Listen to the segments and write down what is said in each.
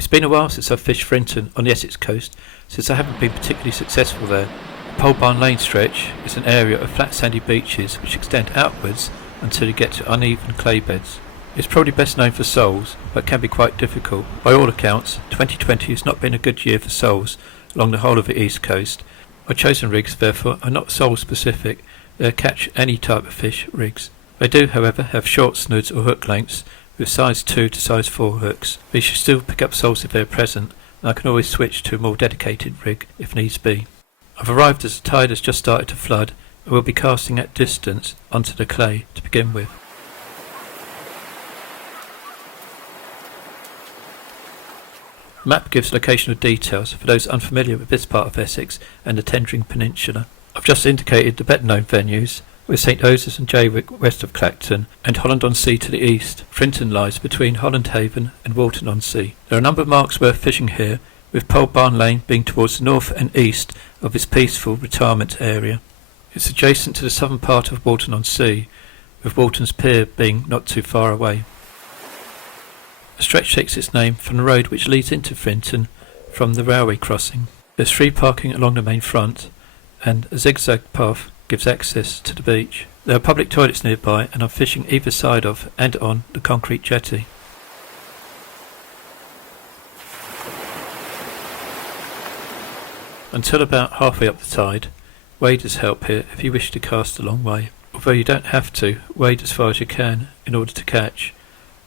It's been a while since I've fished Frinton on the Essex coast, since I haven't been particularly successful there. The Polebarn Lane stretch is an area of flat sandy beaches which extend outwards until you get to uneven clay beds. It's probably best known for soles, but can be quite difficult. By all accounts, 2020 has not been a good year for soles along the whole of the east coast. My chosen rigs, therefore, are not sole specific. They are catch any type of fish rigs. They do, however, have short snoods or hook lengths with size 2 to size 4 hooks. These should still pick up soles if they are present, and I can always switch to a more dedicated rig if needs be. I've arrived as the tide has just started to flood and will be casting at distance onto the clay to begin with. The map gives locational details for those unfamiliar with this part of Essex and the Tendring Peninsula. I've just indicated the better known venues, with St Osyth and Jaywick west of Clacton and Holland-on-Sea to the east. Frinton lies between Holland Haven and Walton-on-Sea. There are a number of marks worth fishing here, with Polebarn Lane being towards the north and east of this peaceful retirement area. It's adjacent to the southern part of Walton-on-Sea, with Walton's Pier being not too far away. The stretch takes its name from the road which leads into Frinton from the railway crossing. There's free parking along the main front, and a zigzag path gives access to the beach. There are public toilets nearby, and I'm fishing either side of and on the concrete jetty. Until about halfway up the tide, waders help here if you wish to cast a long way. Although you don't have to, wade as far as you can in order to catch.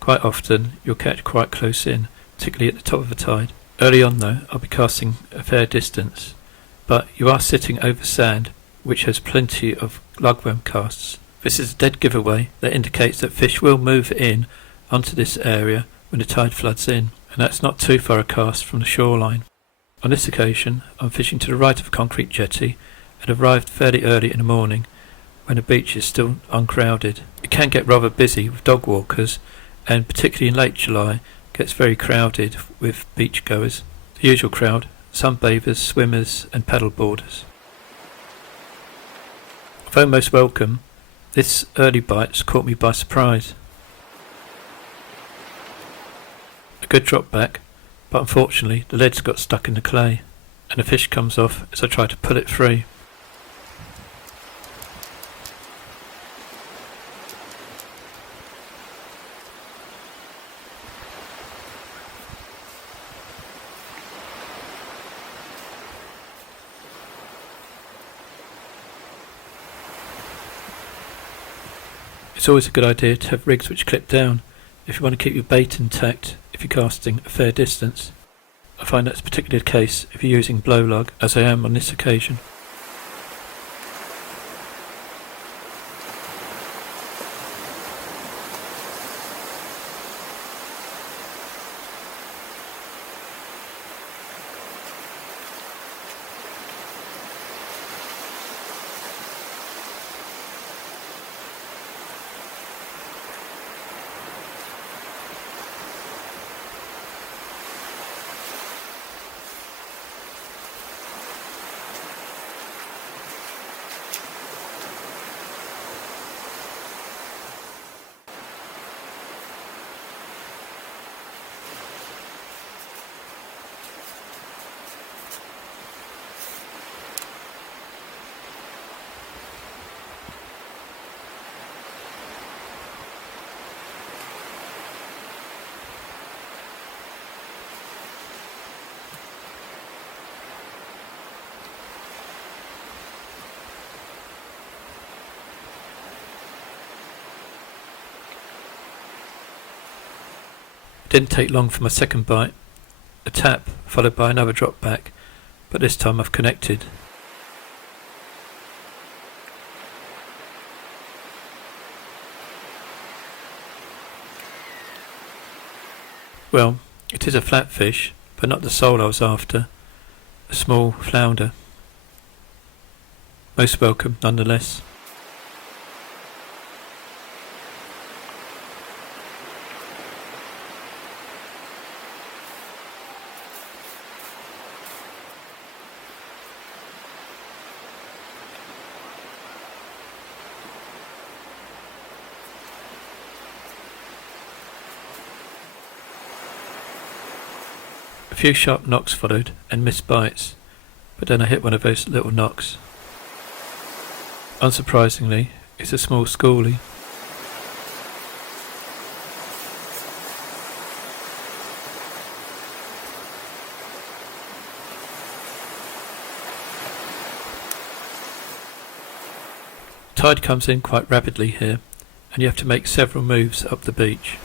Quite often you'll catch quite close in, particularly at the top of the tide. Early on though, I'll be casting a fair distance, but you are sitting over sand which has plenty of lugworm casts. This is a dead giveaway that indicates that fish will move in onto this area when the tide floods in, and that's not too far a cast from the shoreline. On this occasion, I'm fishing to the right of a concrete jetty and arrived fairly early in the morning when the beach is still uncrowded. It can get rather busy with dog walkers, and particularly in late July gets very crowded with beach goers. The usual crowd: sunbathers, swimmers and paddle boarders. Although most welcome, this early bite's caught me by surprise. A good drop back, but unfortunately the lead's got stuck in the clay, and the fish comes off as I try to pull it free. It's always a good idea to have rigs which clip down if you want to keep your bait intact if you're casting a fair distance. I find that's particularly the case if you're using blow lug, as I am on this occasion. It didn't take long for my second bite. A tap followed by another drop back, but this time I've connected. Well, it is a flatfish, but not the sole I was after. A small flounder. Most welcome nonetheless. A few sharp knocks followed and missed bites, but then I hit one of those little knocks. Unsurprisingly, it's a small schoolie. Tide comes in quite rapidly here, and you have to make several moves up the beach.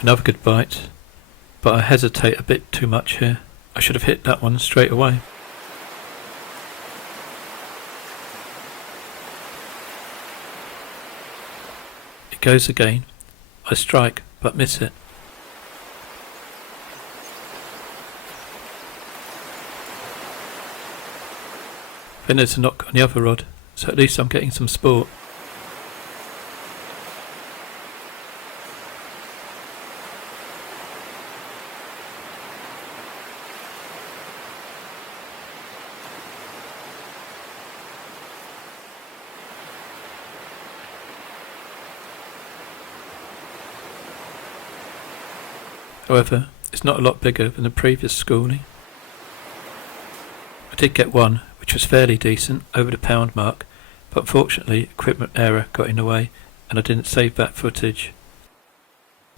Another good bite, but I hesitate a bit too much here. I should have hit that one straight away. It goes again. I strike, but miss it. Then there's a knock on the other rod, so at least I'm getting some sport. However, it's not a lot bigger than the previous schoolie. I did get one, which was fairly decent, over the pound mark, but unfortunately equipment error got in the way and I didn't save that footage.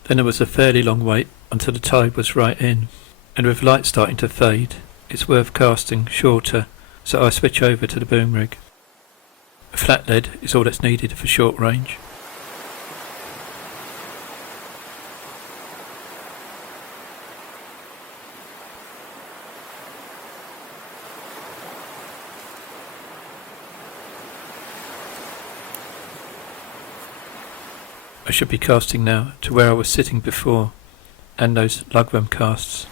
Then there was a fairly long wait until the tide was right in, and with light starting to fade, it's worth casting shorter, so I switch over to the boom rig. A flat lead is all that's needed for short range. I should be casting now to where I was sitting before, and those lugworm casts.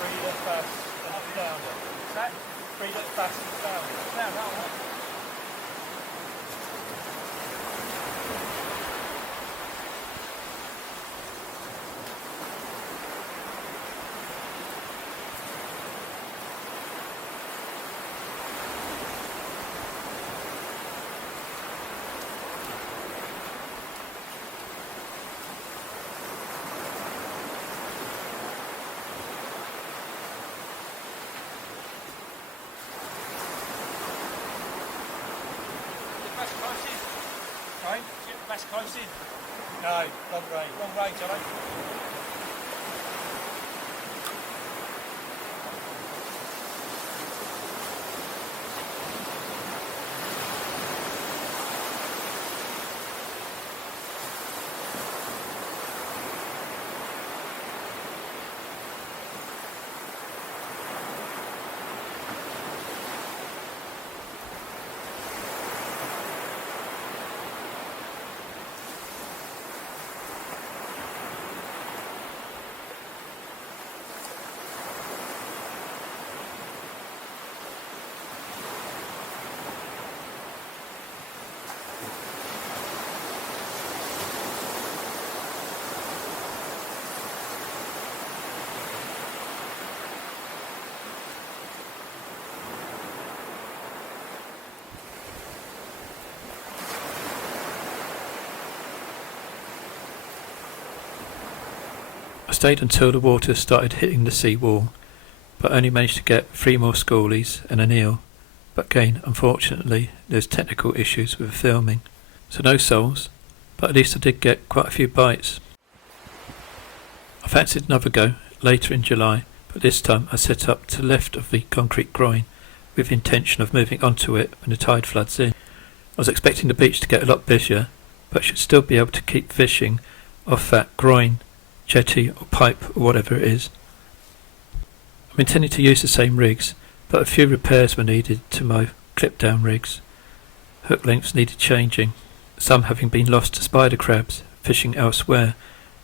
Breathe it fast and down. Breathe it fast and down. Down, that one. Right? Best close in. No, long range, I think. I stayed until the water started hitting the sea wall, but only managed to get 3 more schoolies and an eel. But again, unfortunately, there's technical issues with the filming, so no soles, but at least I did get quite a few bites. I fancied another go later in July, but this time I set up to the left of the concrete groin with the intention of moving onto it when the tide floods in. I was expecting the beach to get a lot busier, but should still be able to keep fishing off that groin, jetty or pipe or whatever it is. I'm intending to use the same rigs, but a few repairs were needed to my clip down rigs. Hook lengths needed changing, some having been lost to spider crabs fishing elsewhere,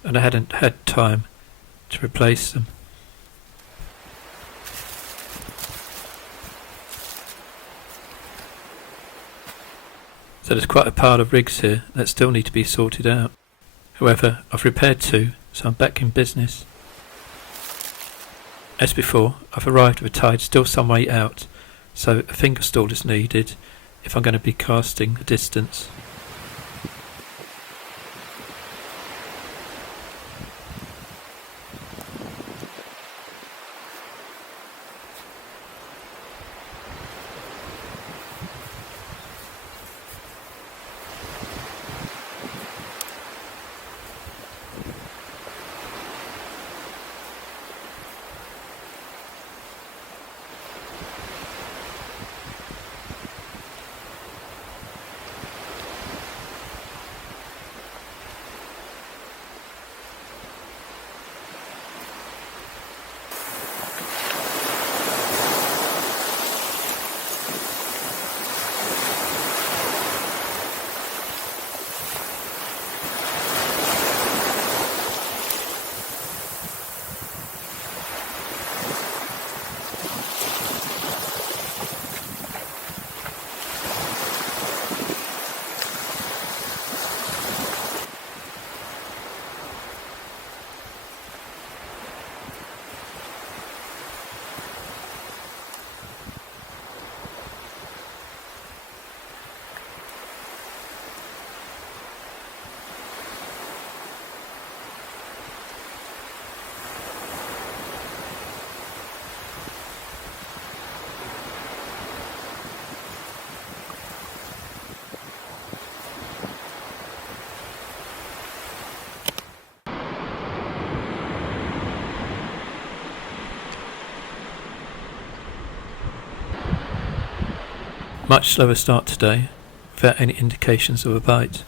and I hadn't had time to replace them. So there's quite a pile of rigs here that still need to be sorted out. However, I've repaired 2, so I'm back in business. As before, I've arrived with the tide still some way out, so a finger stall is needed if I'm going to be casting a distance. Much slower start today, without any indications of a bite.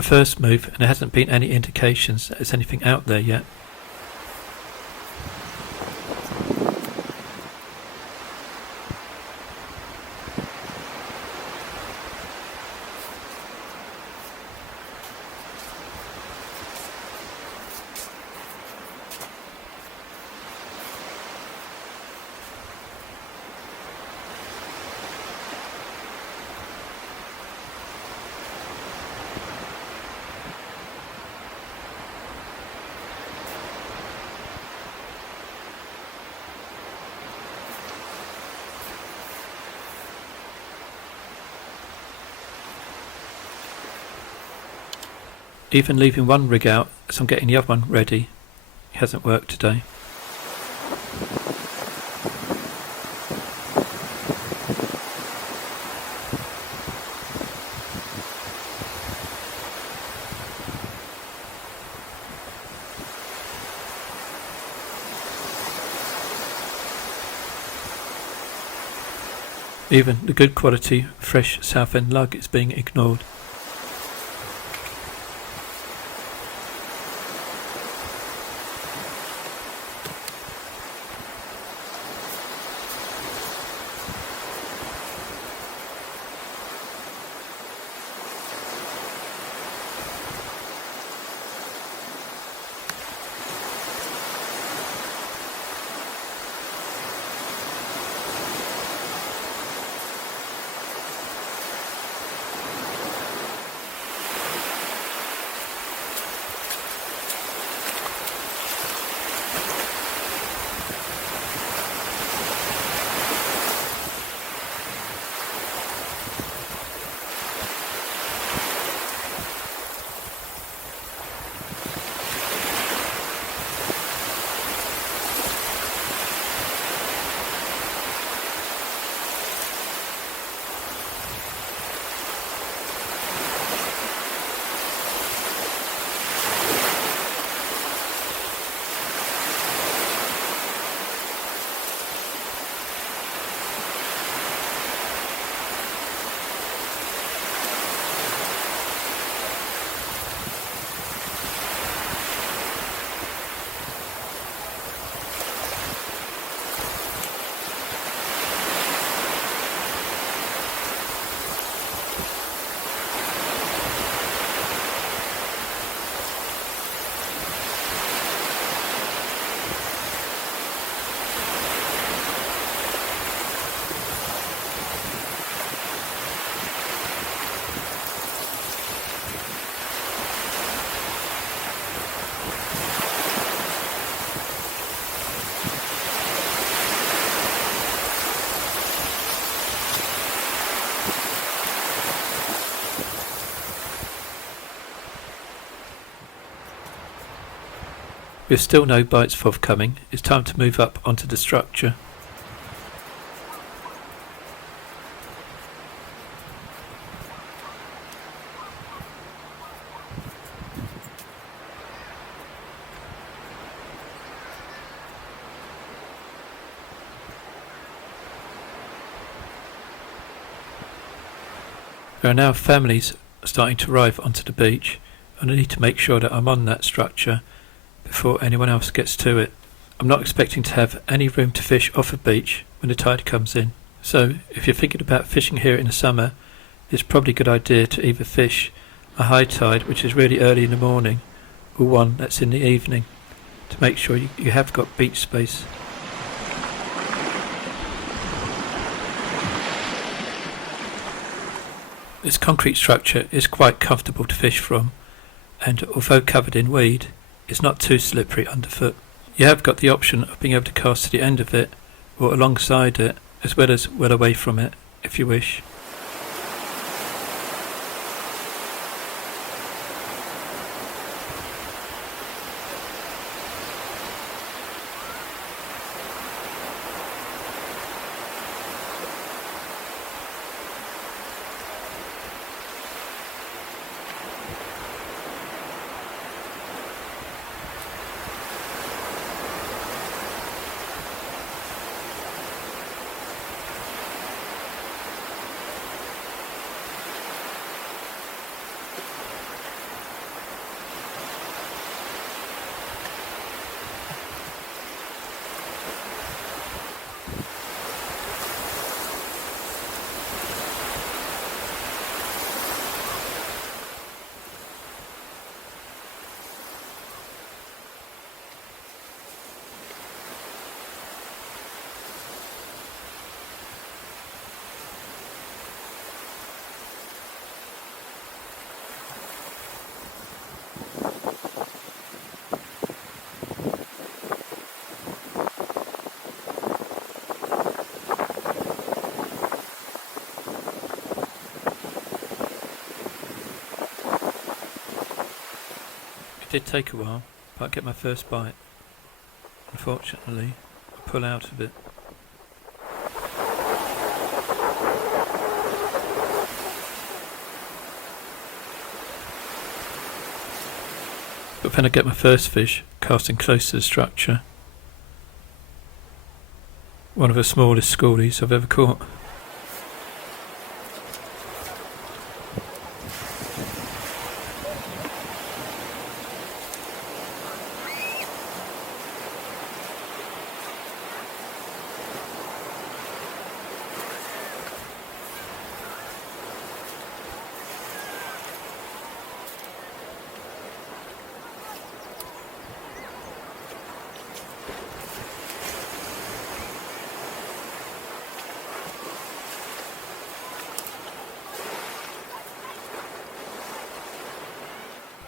the first move, and there hasn't been any indications that there's anything out there yet. Even leaving one rig out as I'm getting the other one ready, it hasn't worked today. Even the good quality fresh Southend lug is being ignored. With still no bites forthcoming, it's time to move up onto the structure. There are now families starting to arrive onto the beach, and I need to make sure that I'm on that structure before anyone else gets to it. I'm not expecting to have any room to fish off a beach when the tide comes in, so if you're thinking about fishing here in the summer, it's probably a good idea to either fish a high tide, which is really early in the morning, or one that's in the evening, to make sure you have got beach space. This concrete structure is quite comfortable to fish from, and although covered in weed, it's not too slippery underfoot. You have got the option of being able to cast to the end of it or alongside it, as well as well away from it if you wish. It did take a while, but I get my first bite. Unfortunately, I pull out of it. But then I get my first fish, casting close to the structure. One of the smallest schoolies I've ever caught.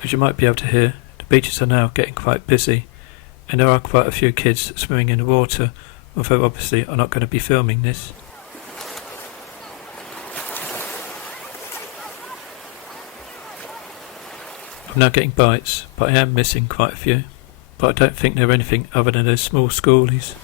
As you might be able to hear, the beaches are now getting quite busy, and there are quite a few kids swimming in the water, although obviously I'm not going to be filming this. I'm now getting bites, but I am missing quite a few, but I don't think they're anything other than those small schoolies.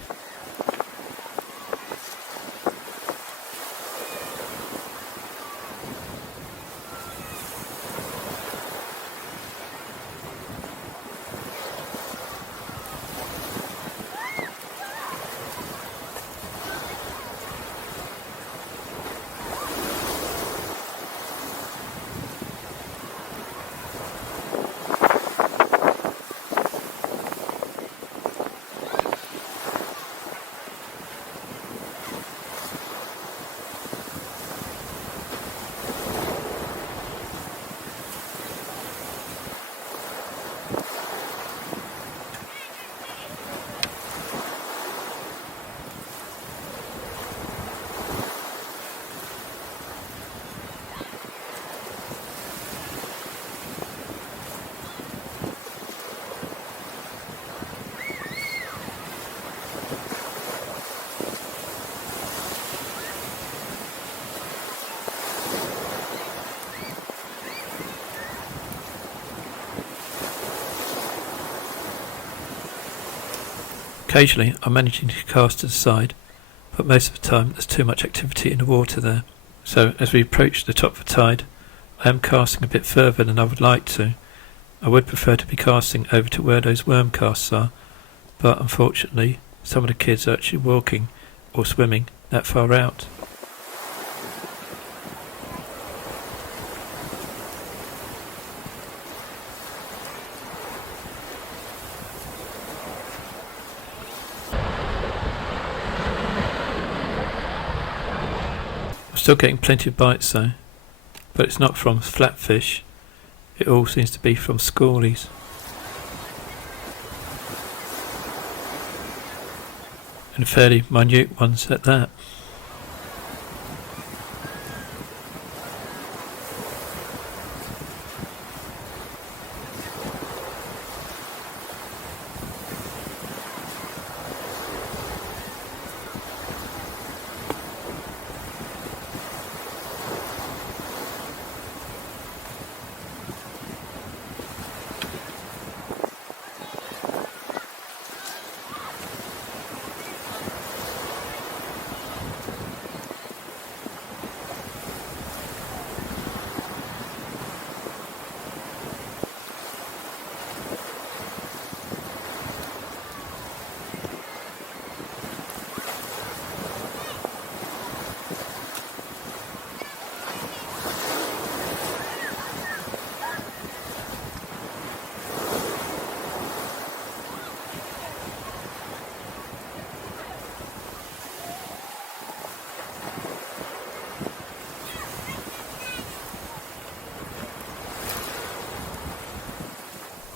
Occasionally I'm managing to cast to the side, but most of the time there's too much activity in the water there. So as we approach the top of the tide, I am casting a bit further than I would like to. I would prefer to be casting over to where those worm casts are, but unfortunately some of the kids are actually walking or swimming that far out. Still getting plenty of bites though, but it's not from flatfish, it all seems to be from schoolies. And fairly minute ones at that.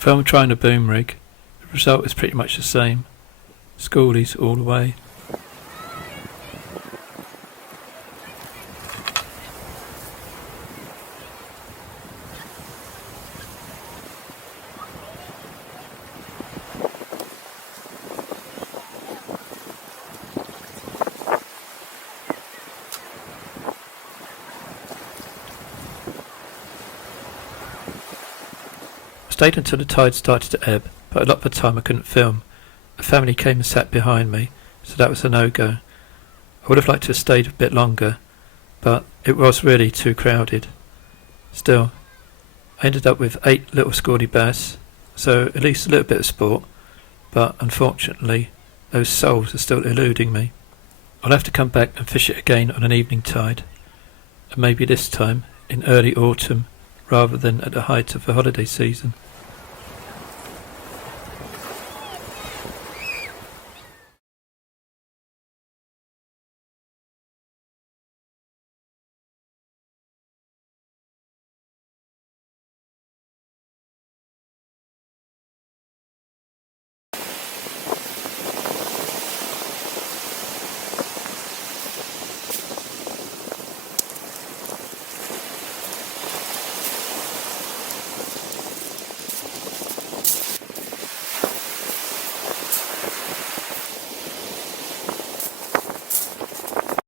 If I'm trying a boom rig, the result is pretty much the same. Schoolies all the way. stayed until the tide started to ebb, but a lot of the time I couldn't film. A family came and sat behind me, so that was a no-go. I would have liked to have stayed a bit longer, but it was really too crowded. Still, I ended up with 8 little scrawny bass, so at least a little bit of sport, but unfortunately those soles are still eluding me. I'll have to come back and fish it again on an evening tide, and maybe this time in early autumn rather than at the height of the holiday season.